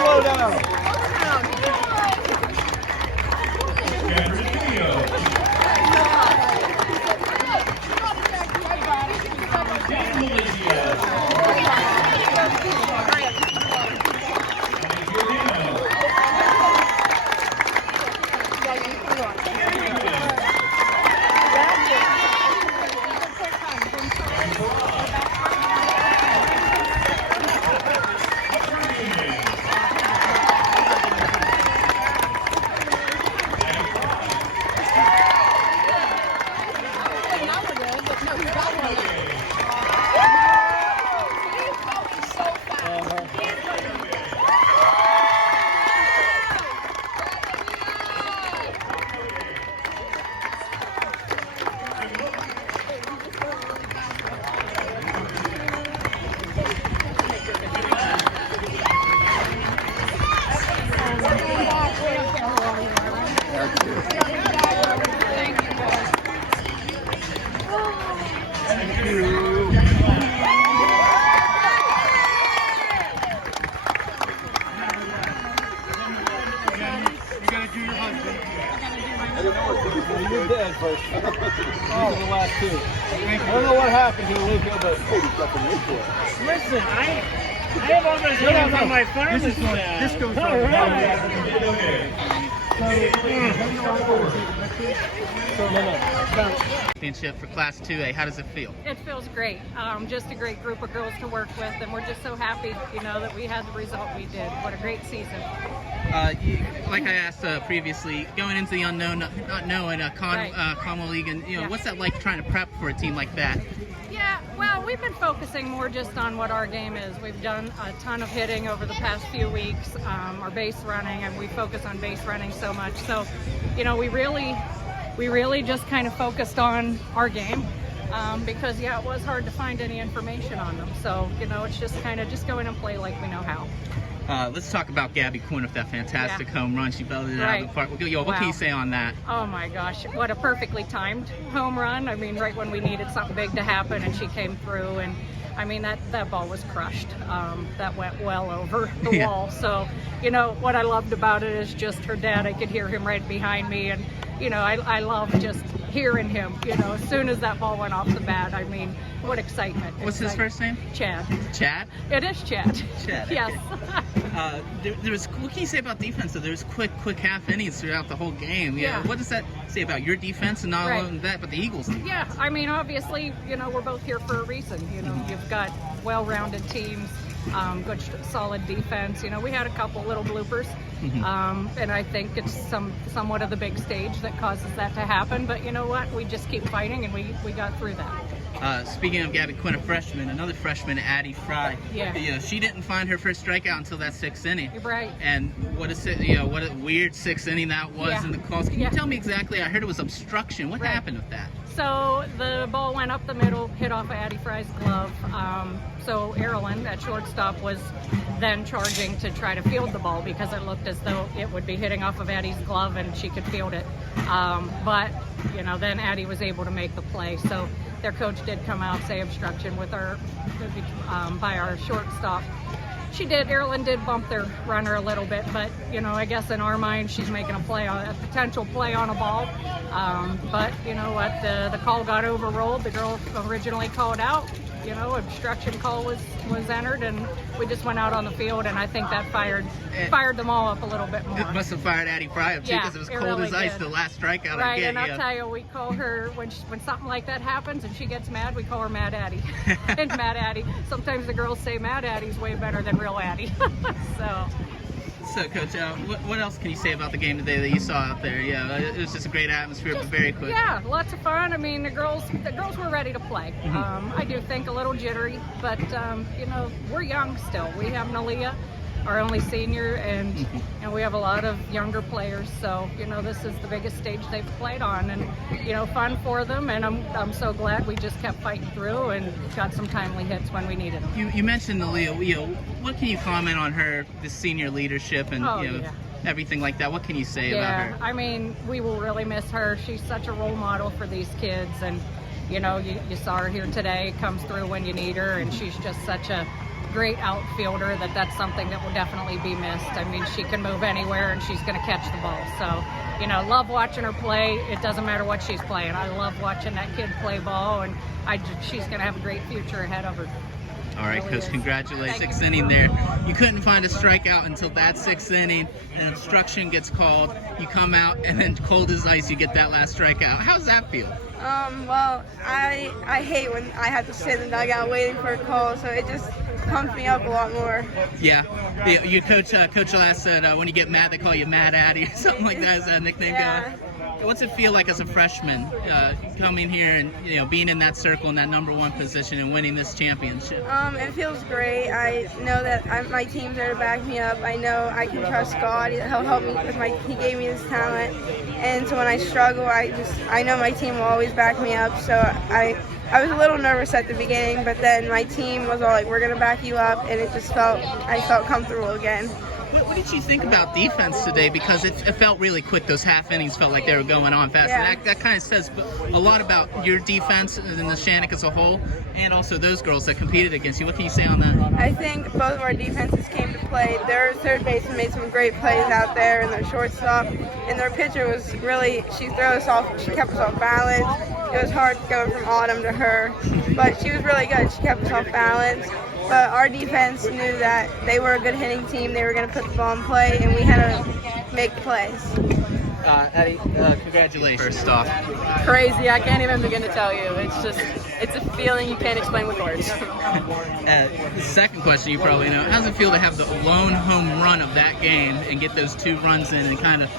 Slow down. You're dead first. Oh, the last two. I don't know what happened to Luca, but listen, I have all those videos on my phone. This goes Championship for Class 2A. How does it feel? It feels great. Just a great group of girls to work with, and we're just so happy, that we had the result we did. What a great season. Like I asked previously, going into the unknown, not knowing Conwell-Egan, what's that like trying to prep for a team like that? Yeah, well, we've been focusing more just on what our game is. We've done a ton of hitting over the past few weeks, our base running, and we focus on base running so much. So, we really just kind of focused on our game because, it was hard to find any information on them. So, it's just kind of just go in and play like we know how. Let's talk about Gabby Quinn with that fantastic home run. She belted it out of the park. What can you say on that? Oh my gosh, what a perfectly timed home run. I mean, right when we needed something big to happen, and she came through, and I mean, that ball was crushed. That went well over the wall. So, what I loved about it is just her dad. I could hear him right behind me, and I love just hearing him, as soon as that ball went off the bat. I mean, what excitement. What's his first name? Chad. Chad? It is Chad. Chad. Yes. What can you say about defense? So there's quick half innings throughout the whole game. Yeah. What does that say about your defense, and not only that, but the Eagles defense? Yeah, I mean, obviously, we're both here for a reason. You've got well-rounded teams, good, solid defense. We had a couple little bloopers, and I think it's somewhat of the big stage that causes that to happen. But you know what? We just keep fighting, and we got through that. Speaking of Gabby Quinn, a freshman, another freshman, Addy Frye. Yeah. She didn't find her first strikeout until that sixth inning. Right. And what a weird sixth inning that was in the calls. Can you tell me exactly? I heard it was obstruction. What happened with that? So the ball went up the middle, hit off of Addy Frye's glove. So Erilyn at shortstop was then charging to try to field the ball because it looked as though it would be hitting off of Addy's glove and she could field it. But then Addy was able to make the play. So their coach did come out, say obstruction with by our shortstop. Erilyn did bump their runner a little bit, but I guess in our mind she's making a potential play on a ball. But you know what, the call got overruled. The girl originally called out, you know, obstruction call was entered, and we just went out on the field, and I think that fired them all up a little bit more. It must have fired Addy Frye up too, because it was cold really as ice. did. The last strikeout Right, I get. and I'll tell you, we call her when something like that happens and she gets mad, we call her Mad Addy. And Mad Addy. Sometimes the girls say Mad Addy's way better than real Addy. So, Coach, what else can you say about the game today that you saw out there? Yeah, it was just a great atmosphere, but very quick. Yeah, lots of fun. I mean, the girls were ready to play. I do think a little jittery, but you know, we're young still. We have Nalia, our only senior, and we have a lot of younger players. So, you know, this is the biggest stage they've played on, and you know, fun for them. And I'm so glad we just kept fighting through and got some timely hits when we needed them. You mentioned Nalia. You know, what can you comment on her, the senior leadership, and everything like that? What can you say about her? I mean, we will really miss her. She's such a role model for these kids, and you know, you saw her here today. Comes through when you need her, and she's just such a great outfielder that's something that will definitely be missed. I mean, she can move anywhere and she's going to catch the ball. So, you know, love watching her play. It doesn't matter what she's playing. I love watching that kid play ball, and she's going to have a great future ahead of her. All right, Coach, congratulations. Sixth inning there. You couldn't find a strikeout until that sixth inning. An obstruction gets called. You come out, and then cold as ice, you get that last strikeout. How's that feel? Well, I hate when I have to sit in the dugout waiting for a call, so it just pumps me up a lot more. Yeah. You Coach Lash said when you get mad, they call you Mad Addy or something like that. Is that a nickname going? What's it feel like as a freshman coming here and, you know, being in that circle in that #1 position and winning this championship? It feels great. I know that my team's there to back me up. I know I can trust God. He'll help me with He gave me this talent, and so when I struggle, I know my team will always back me up. So I was a little nervous at the beginning, but then my team was all like, "We're gonna back you up," and I felt comfortable again. What did you think about defense today? Because it felt really quick. Those half innings felt like they were going on fast. Yeah. And that kind of says a lot about your defense and the Neshannock as a whole, and also those girls that competed against you. What can you say on that? I think both of our defenses came to play. Their third baseman made some great plays out there, and their shortstop, and their pitcher was really, she kept us off balance. It was hard going from Autumn to her, but she was really good. She kept us off balance. But our defense knew that they were a good hitting team. They were going to put the ball in play, and we had to make plays. Addy, congratulations. First off. Crazy. I can't even begin to tell you. It's a feeling you can't explain with words. The second question you probably know, how does it feel to have the lone home run of that game and get those 2 runs in and kind of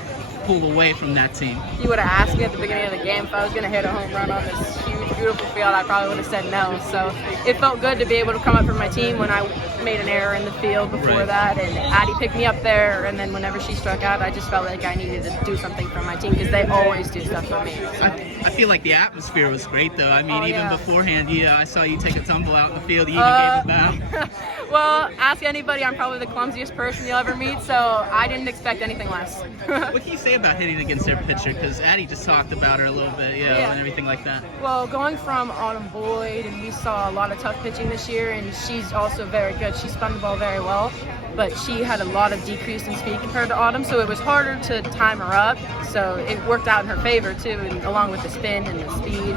pull away from that team? If you would have asked me at the beginning of the game if I was going to hit a home run on this huge, beautiful field, I probably would have said no. So it felt good to be able to come up for my team when I made an error in the field before that, and Addy picked me up there, and then whenever she struck out, I just felt like I needed to do something for my team because they always do stuff for me. So. I feel like the atmosphere was great, though. I mean, even beforehand, I saw you take a tumble out in the field. You even gave it back. Well, ask anybody. I'm probably the clumsiest person you'll ever meet, so I didn't expect anything less. What can you say about hitting against their pitcher? Because Addy just talked about her a little bit, and everything like that. Well, going from Autumn Boyd, and we saw a lot of tough pitching this year, and she's also very good. She spun the ball very well, but she had a lot of decrease in speed compared to Autumn, so it was harder to time her up. So it worked out in her favor too, and along with the spin and the speed,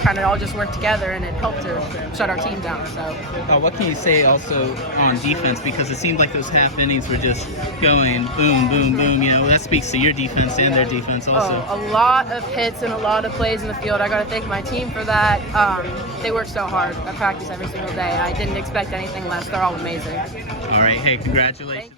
kind of all just worked together, and it helped her shut our team down. So. What can you say also on defense? Because it seemed like those half innings were just going boom, boom, boom. That speaks to your defense and their defense also. A lot of hits and a lot of plays in the field. I got to thank my team for that. They worked so hard. I practice every single day. I didn't expect anything less. They're all amazing. All right. Hey, congratulations.